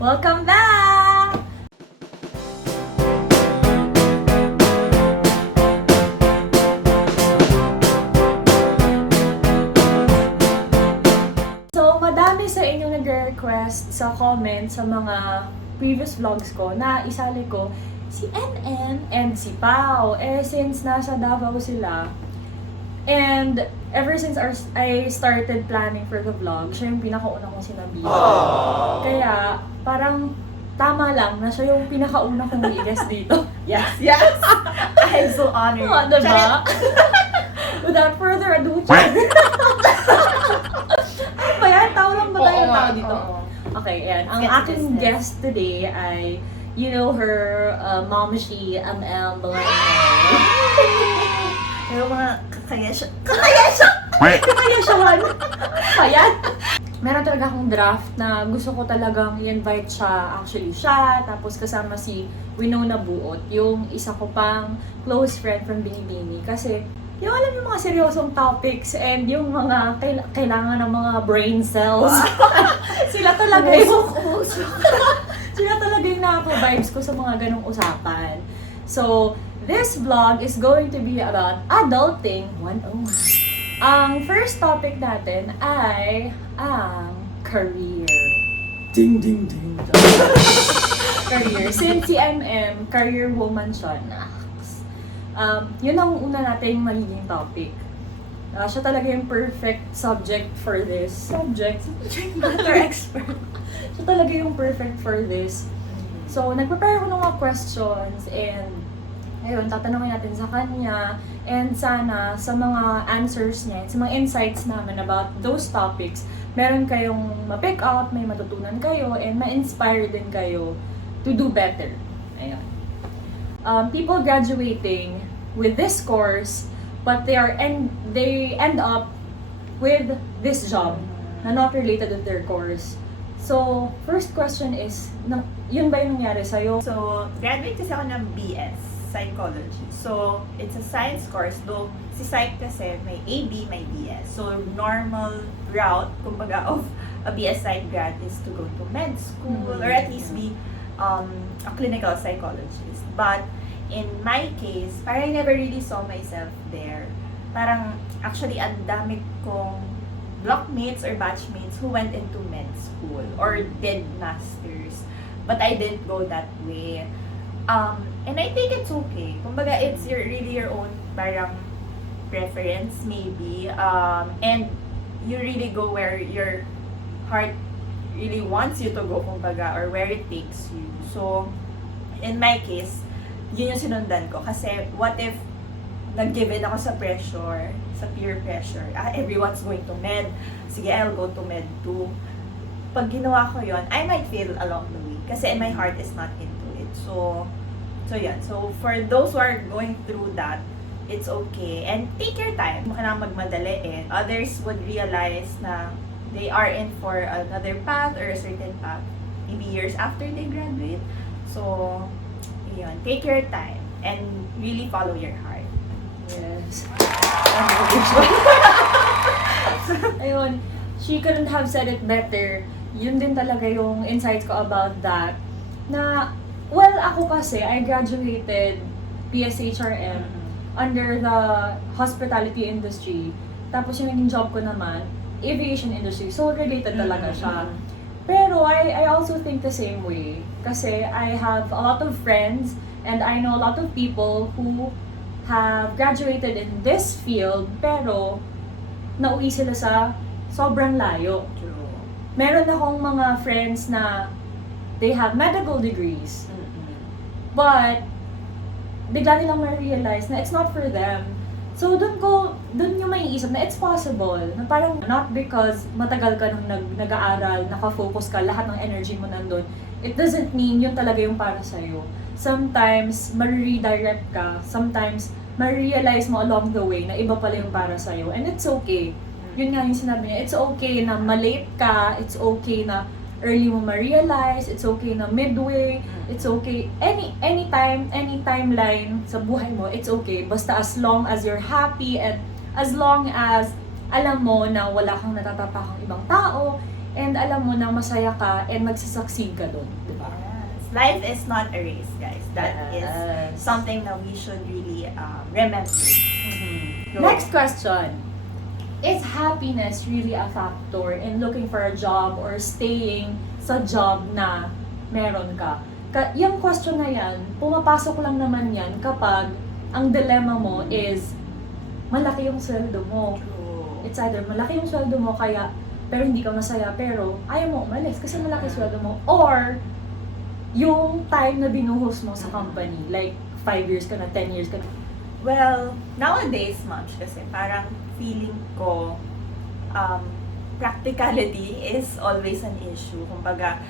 Welcome back! So, madami sa inyong nagre-request sa comments sa mga previous vlogs ko na isali ko si NN and si Pao. Since nasa Davao sila, and ever since I started planning for the vlog, siya yung pinakauna kong sinabi. Kaya, parang tama lang na siya yung pinakauna kong i-guest dito. Yes! I'm so honored. Diba? Without further ado, ano ba yan? Tao lang ba tayo tao dito? Okay, ayan. Ang aking guest today ay, you know her, Momshi, Yung mga kakayasyahan. Ayan. Meron talaga akong draft na gusto ko talagang i-invite siya. Actually, siya, tapos kasama si Winona Buot, yung isa ko pang close friend from Binibini. Kasi, yung alam yung mga seryosong topics and yung mga kailangan ng mga brain cells. Sila talaga yung sila talaga yung nakaka-vibes ko sa mga ganong usapan. So, this vlog is going to be about Adulting 101. Ang first topic natin ay ang career. Ding ding ding. Career. Since si MM, career woman siya, naks. Yun ang una nating magiging topic. Siya talaga yung perfect subject for this. Subject matter expert. Siya talaga yung perfect for this. So, nag-prepare ko ng mga questions and ayun, tatanungin natin sa kanya and sana sa mga answers niya, sa mga insights namin about those topics, meron kayong ma-pick up, may matutunan kayo, and ma-inspire din kayo to do better. Ayun. People graduating with this course, but they end up with this job na not related with their course. So, first question is, yun ba yung nangyari sa'yo? So, graduate kasi ako ng BS, Psychology. So, it's a science course, though si Psych kasi may AB, may BS. So, normal route, kumbaga, of a BS Psych grad is to go to med school, or at least be a clinical psychologist. But, in my case, parang I never really saw myself there. Parang, actually, ang dami kong blockmates or batchmates who went into med school or did masters. But I didn't go that way. And I think it's okay. Kumbaga, it's really your own parang preference, maybe. And you really go where your heart really wants you to go, kumbaga, or where it takes you. So, in my case, yun yung sinundan ko. Kasi, what if nag-give in ako sa pressure, sa peer pressure. Everyone's going to med. Sige, I'll go to med too. Pag ginawa ko yun, I might fail along the way. Kasi my heart is not into it. So yan. So, for those who are going through that, it's okay. And take your time. Huwag ka nang magmadali eh. Others would realize na they are in for another path or a certain path. Maybe years after they graduate. So, yun. Take your time. And really follow your heart. Yes. Ayun. She couldn't have said it better. Yun din talaga yung insights ko about that. Na, well, ako kasi, I graduated PSHRM under the hospitality industry. Tapos yung naging job ko naman, aviation industry. So, related talaga siya. Pero I also think the same way. Kasi I have a lot of friends and I know a lot of people who have graduated in this field pero nauwi sila sa sobrang layo. True. Meron akong mga friends na they have medical degrees. But, bigla nilang ma-realize na it's not for them. So, dun yung maiisip na it's possible. Na parang, not because matagal ka nung nag-aaral, nakafocus ka, lahat ng energy mo nandun, it doesn't mean yun talaga yung para sa'yo. Sometimes, ma-redirect ka. Sometimes, ma-realize mo along the way na iba pala yung para sa'yo. And it's okay. Yun nga yung sinabi niya, it's okay na malate ka, it's okay na early mo ma-realize, it's okay na midway, it's okay, any timeline sa buhay mo, it's okay. Basta as long as you're happy and as long as alam mo na wala kang natatapakang ibang tao, and alam mo na masaya ka and magsasucceed ka doon, di ba? Yes. Life is not a race, guys. That is something that we should really remember. Go. Next question. Is happiness really a factor in looking for a job or staying sa job na meron ka? Yung question na yan, pumapasok lang naman yan kapag ang dilemma mo is malaki yung sweldo mo. True. It's either malaki yung sweldo mo kaya pero hindi ka masaya pero ayaw mo umalis kasi malaki yung sweldo mo, or yung time na binuhos mo sa company, like 5 years ka na, 10 years ka na. Well, nowadays, much kasi parang feeling ko practicality is always an issue. Kumbaga,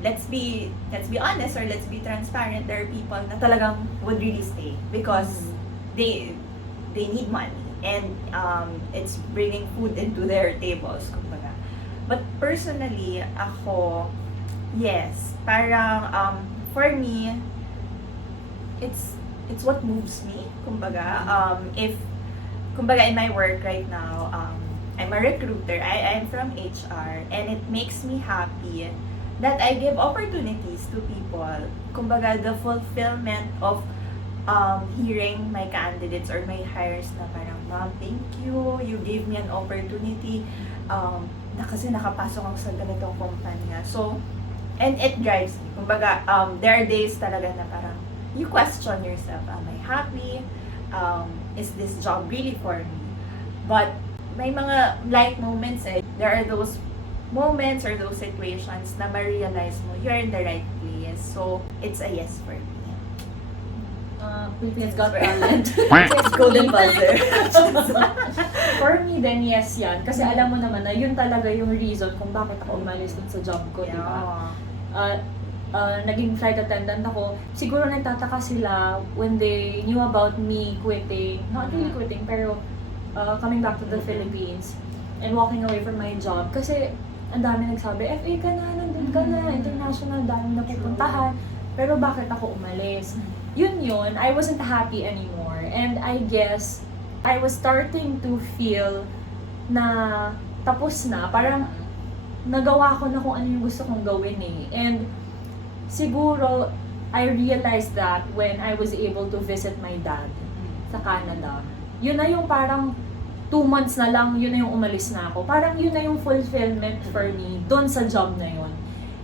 let's be honest or let's be transparent. There are people na talagang would really stay because they need money and it's bringing food into their tables, kumbaga. But personally, ako, yes, parang for me, it's what moves me, kumbaga. Kumbaga in my work right now, I'm a recruiter, I'm from HR, and it makes me happy that I give opportunities to people. Kumbaga, the fulfillment of hearing my candidates or my hires na parang, ma'am, thank you, you gave me an opportunity, na kasi nakapasok ako sa ganitong kumpanya. So, and it drives me. Kumbaga, there are days talaga na parang, you question yourself, am I happy? Is this job really for me? But may mga light moments there are those moments or those situations na ma-realize mo you're in the right place. So, it's a yes for me. Philippines Got Talent. It's golden buzzer. For me then, yes yan. Kasi alam mo naman na yun talaga yung reason kung bakit ako umalis dun sa job ko, di ba? Naging flight attendant ako, siguro nagtataka sila when they knew about me quitting, not really quitting, pero coming back to the Philippines and walking away from my job. Kasi ang dami nagsabi, FA ka na, nandun ka na, international, dami na pupuntahan. Pero bakit ako umalis? Yun, I wasn't happy anymore. And I guess, I was starting to feel na tapos na, parang nagawa ko na kung ano yung gusto kong gawin eh. And siguro, I realized that when I was able to visit my dad sa Canada. Yun na yung parang 2 months na lang, yun na yung umalis na ako. Parang yun na yung fulfillment for me doon sa job na yun.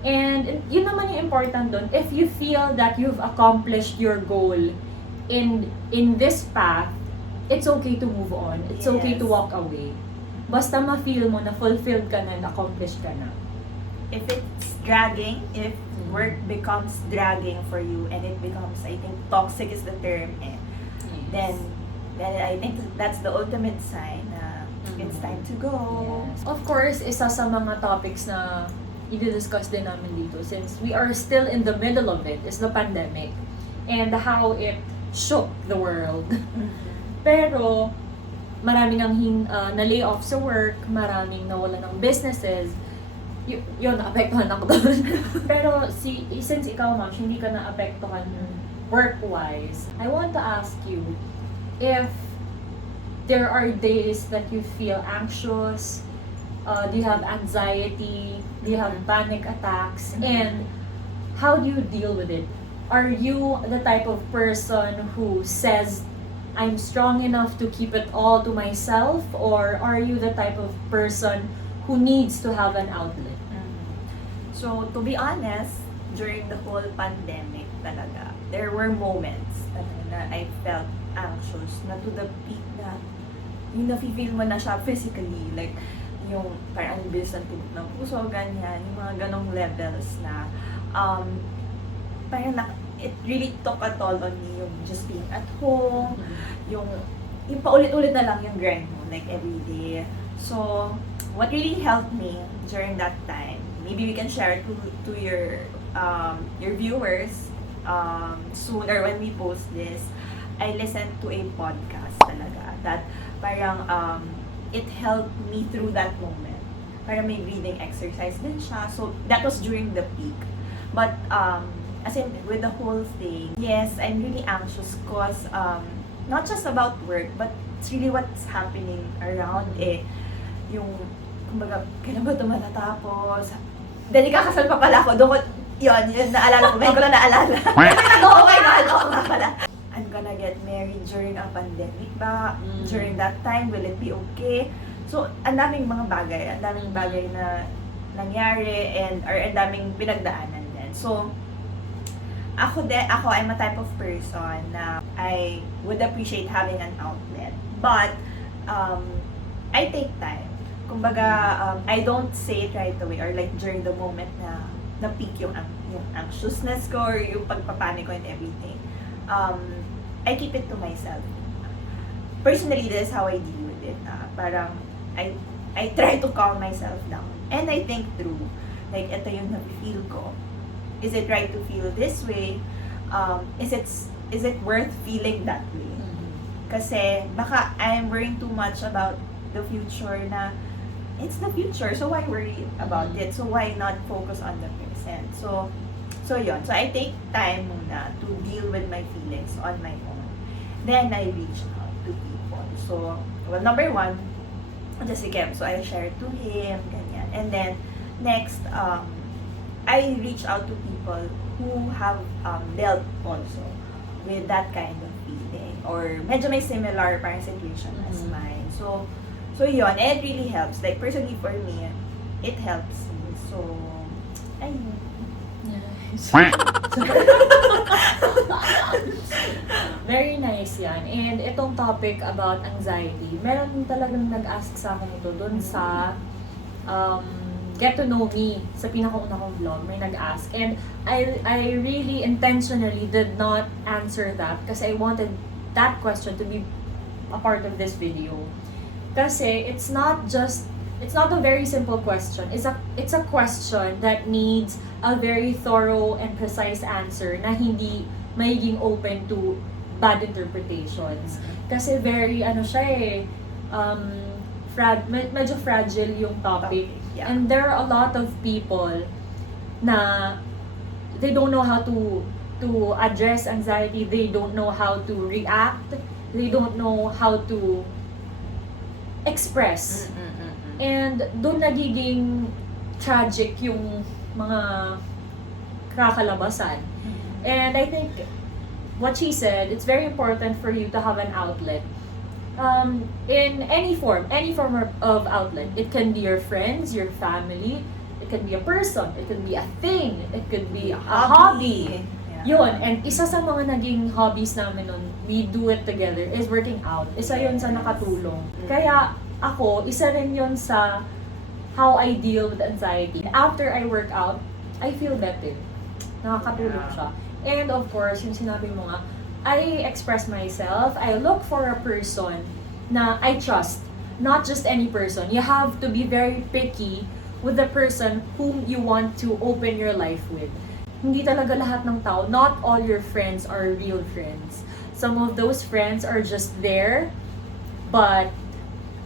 And yun naman yung important doon. If you feel that you've accomplished your goal in this path, it's okay to move on. It's okay to walk away. Basta ma-feel mo na fulfilled ka na, accomplished ka na. If it's dragging, if work becomes dragging for you and it becomes, I think, toxic is the term, then I think that's the ultimate sign na it's time to go. Yes. Of course, isa sa mga topics na i-discuss din namin dito since we are still in the middle of it is the pandemic and how it shook the world. Pero maraming ang na-lay off sa work, maraming nawala ng businesses. Yun, naapektuhan ako doon. Pero since ikaw, ma'am, hindi ka naapektuhan work-wise, I want to ask you if there are days that you feel anxious, do you have anxiety, do you have panic attacks, and how do you deal with it? Are you the type of person who says, I'm strong enough to keep it all to myself, or are you the type of person who needs to have an outlet? So, to be honest, during the whole pandemic talaga, there were moments na I felt anxious, na to the peak na yung nafe-feel mo na siya physically, like yung parang ang bilis ng tibok ng puso, ganyan, yung mga ganong levels na parang it really took a toll on me, yung just being at home, yung paulit-ulit na lang yung grind mo, like every day. So, what really helped me during that time, maybe we can share to your viewers soon or when we post this, I listened to a podcast talaga that parang it helped me through that moment. Parang may breathing exercise din siya. So, that was during the peak. But, as in, with the whole thing, yes, I'm really anxious because not just about work, but it's really what's happening around yung kumbaga, kailan ba ito matatapos? Then, ikakasal pa pala ako. Doon ko, yun, naalala ko. Ngayon ko lang naalala. Oh my God, oo nga pala. I'm gonna get married during a pandemic ba? During that time, will it be okay? So, ang daming mga bagay. Ang daming bagay na nangyari or ang daming pinagdaanan din. So, ako, I'm a type of person na I would appreciate having an outlet. But, I take time. Kumbaga, I don't say it right away or like during the moment na na-peak yung anxiousness ko or yung pagpapanik ko and everything. I keep it to myself. Personally, this is how I deal with it. Parang, I try to calm myself down. And I think through, like, ito yung na-feel ko. Is it right to feel this way? Is it worth feeling that way? Kasi baka I'm worrying too much about the future na it's the future, so why worry about it? So why not focus on the present? So yun. So I take time muna to deal with my feelings on my own. Then I reach out to people. So, well, number one, just si Kev. So I share to him, ganyan. And then next, I reach out to people who have dealt also with that kind of feeling or medyo may similar parang situation as mine. So yun, it really helps. Like, personally for me, it helps me. So, ayun. Nice. Very nice yan. And itong topic about anxiety, meron talagang nag-ask sa akin ito dun sa Get to Know Me, sa pinakauna kong vlog, may nag-ask. And I really intentionally did not answer that kasi I wanted that question to be a part of this video. Kasi it's not a very simple question. It's a question that needs a very thorough and precise answer na hindi magiging open to bad interpretations. Kasi very, medyo fragile yung topic. Yeah. And there are a lot of people na they don't know how to address anxiety, they don't know how to react, they don't know how to express. And doon nagiging tragic yung mga kakalabasan. And I think what she said, it's very important for you to have an outlet. In any form of outlet. It can be your friends, your family, it can be a person, it can be a thing, it could be a hobby. Yeah. Yun, and isa sa mga naging hobbies namin nun, we do it together, is working out. Isa yun sa nakatulong. Kaya ako, isa rin yun sa how I deal with anxiety. After I work out, I feel better. Nakakatulong siya. And of course, yung sinabi mo nga, I express myself, I look for a person na I trust. Not just any person. You have to be very picky with the person whom you want to open your life with. Hindi talaga lahat ng tao, not all your friends are real friends. Some of those friends are just there, but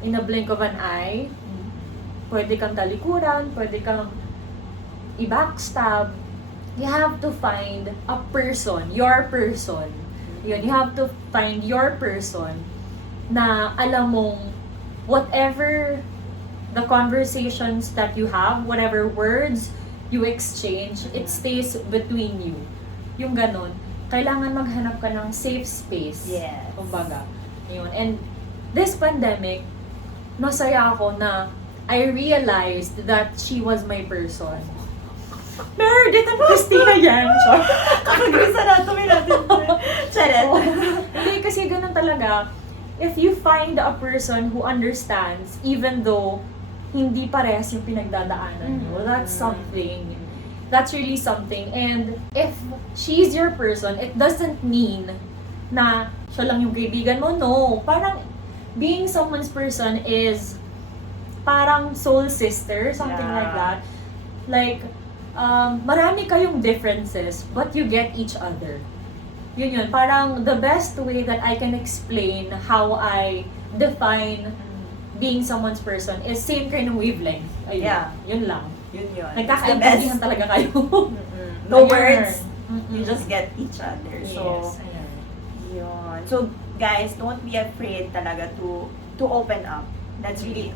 in a blink of an eye, pwede kang talikuran, pwede kang i-backstab. You have to find a person, your person. Yun, you have to find your person na alam mong whatever the conversations that you have, whatever words you exchange, it stays between you. Yung ganon. Kailangan maghanap ka ng safe space. Yes. Kumbaga. Yun. And this pandemic, masaya ako na I realized that she was my person. Meredith and Christina yan. Kakagris anatomy natin. Charet. Hindi, kasi ganun talaga. If you find a person who understands, even though hindi parehas yung pinagdadaanan mo, that's something. That's really something. And if she's your person, it doesn't mean na siya lang yung kaibigan mo. No. Parang being someone's person is parang soul sister, something like that. Like, marami kayong differences, but you get each other. Yun. Parang the best way that I can explain how I define being someone's person is same kind of wavelength. Ayun. Yeah. Yun lang. Yun. Nagkakaintindihan talaga kayo. No Ayun. words. You just get each other. So, Yes. Ayan. yun. So, guys, don't be afraid talaga to open up. That's really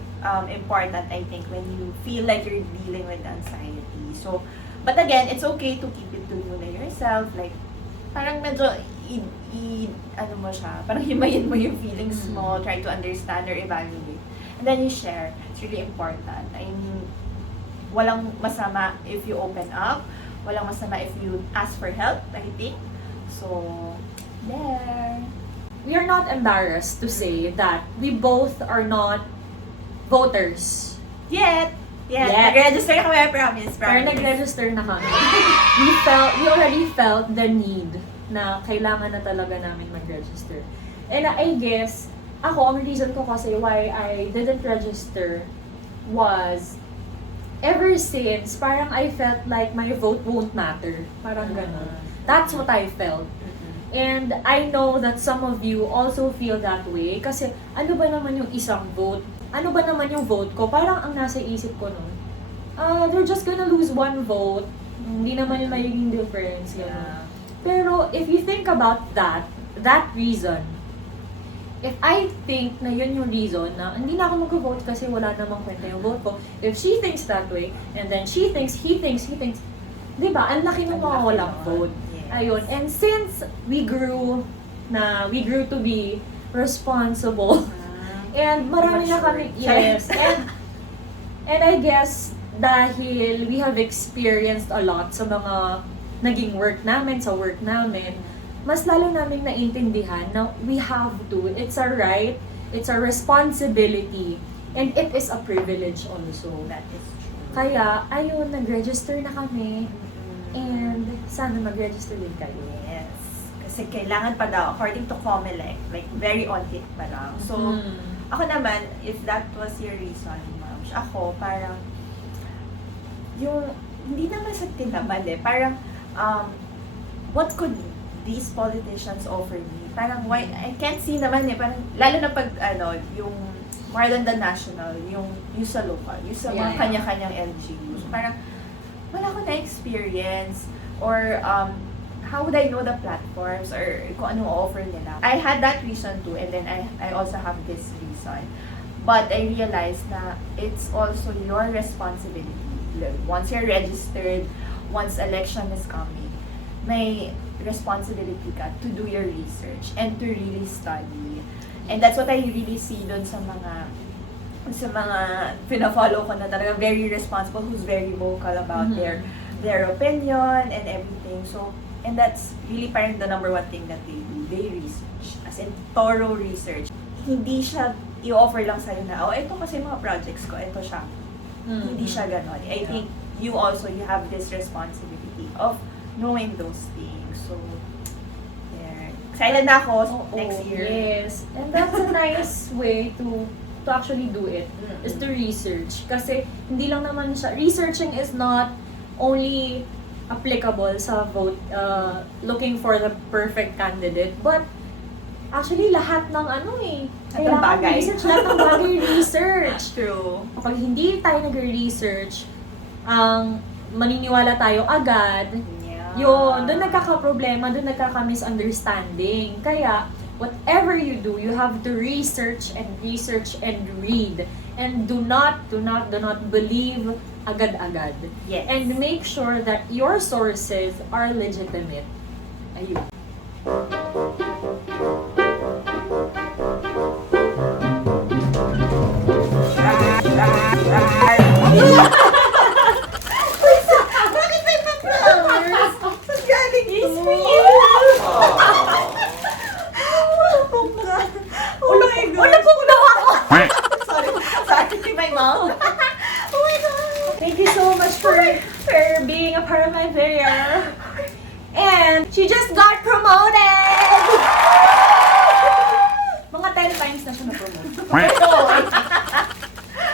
important, I think, when you feel like you're dealing with anxiety. So, but again, it's okay to keep it to muna yourself. Like, parang medyo, ano mo siya, parang himayin mo yung feelings mo, try to understand or evaluate. And then you share. It's really important. I mean, walang masama if you open up. Walang masama if you ask for help, I think. So, there. We are not embarrassed to say that we both are not voters. Yet. Yet. Nag-register na kami, I promise. Pero nag-register na kami. We already felt the need na kailangan na talaga namin mag-register. And I guess, ang reason ko kasi why I didn't register was ever since, parang I felt like my vote won't matter. Parang ganun. That's what I felt. And I know that some of you also feel that way. Kasi ano ba naman yung isang vote? Ano ba naman yung vote ko? Parang ang nasa isip ko nun, they're just gonna lose one vote. Hindi naman yung magiging difference. Yeah. Pero if you think about that reason, if I think na yun yung reason na hindi na ako mag-vote kasi wala namang kwenta yung vote ko, if she thinks that way, and then she thinks, he thinks, di ba? Ang laki ng mga walang vote. Yes. Ayun. And since we grew to be responsible, and marami na kami, yes, and I guess dahil we have experienced a lot sa mga naging work namin, mas lalo namin naintindihan na we have to, it's a right, it's a responsibility, and it is a privilege also. That is true. Kaya, ayun, nag-register na kami, and sana mag-register din kayo. Yes. Kasi kailangan pa daw, according to COMELEC, like very on it pa lang. So, ako naman, if that was your reason, ma'am, ako parang, yung, hindi naman sa tinaman parang, what could these politicians offer me? Parang, why, I can't see naman parang, lalo na pag, yung, more than the national, yung sa local, yung sa mga kanya-kanyang LGUs. Parang, wala ko na-experience, or, how would I know the platforms, or kung anong offer nila. I had that reason too, and then I also have this reason. But I realized na it's also your responsibility. Once you're registered, once election is coming, may responsibility ka to do your research and to really study. And that's what I really see dun sa mga pina-follow ko na talaga very responsible, who's very vocal about their opinion and everything. So, and that's really parang the number one thing that they do. They research. As in, thorough research. Hindi siya i-offer lang sa'yo na, ito kasi mga projects ko, ito siya. Hindi siya ganon. I think you have this responsibility of knowing those things. So, yeah. Excited na ako next year. Yes. And that's a nice way to actually do it, is to research. Kasi hindi lang naman siya, researching is not only applicable sa vote, looking for the perfect candidate, but actually lahat ng research, lahat ng bagay research. True. Kapag hindi tayo nag-research, maniniwala tayo agad, yun, doon nagkaka-problema, doon nagkaka-misunderstanding. Kaya, whatever you do, you have to research and read. And do not believe agad-agad. Yes. And make sure that your sources are legitimate. Ayun. Bakit may pa-flowers? Saan galing ito? It's for you! Ulapong daw ako! Sorry, my mom. Oh my God! Thank you so much for being a part of my video. And she just got promoted! Mga 10 times na siya na-promote.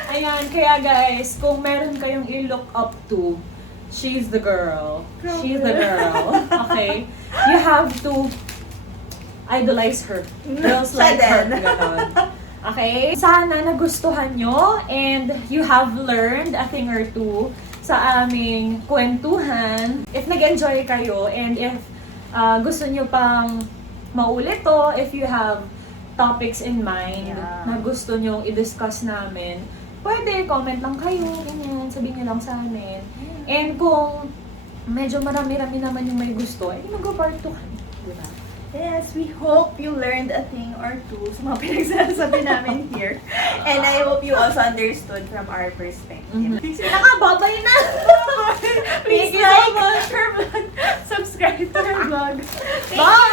Ayan, kaya guys, kung meron kayong i-look up to, she's the girl. She's the girl. Okay? You have to idolize her. Girls like her. Ganon. Okay? Sana nagustuhan nyo and you have learned a thing or two sa aming kwentuhan. If nag-enjoy kayo and if gusto nyo pang maulit to, if you have topics in mind na gusto nyo i-discuss namin, pwede, comment lang kayo, ganyan, sabihin nyo lang sa amin. And kung medyo marami-rami naman yung may gusto, eh, mag-part 2 kami. Diba? Yes, we hope you learned a thing or two sa mga pinagsasabi namin here. And I hope you also understood from our perspective. Nakababay na! Please Thank you so like much. her vlog, subscribe to her vlog. Thank Bye!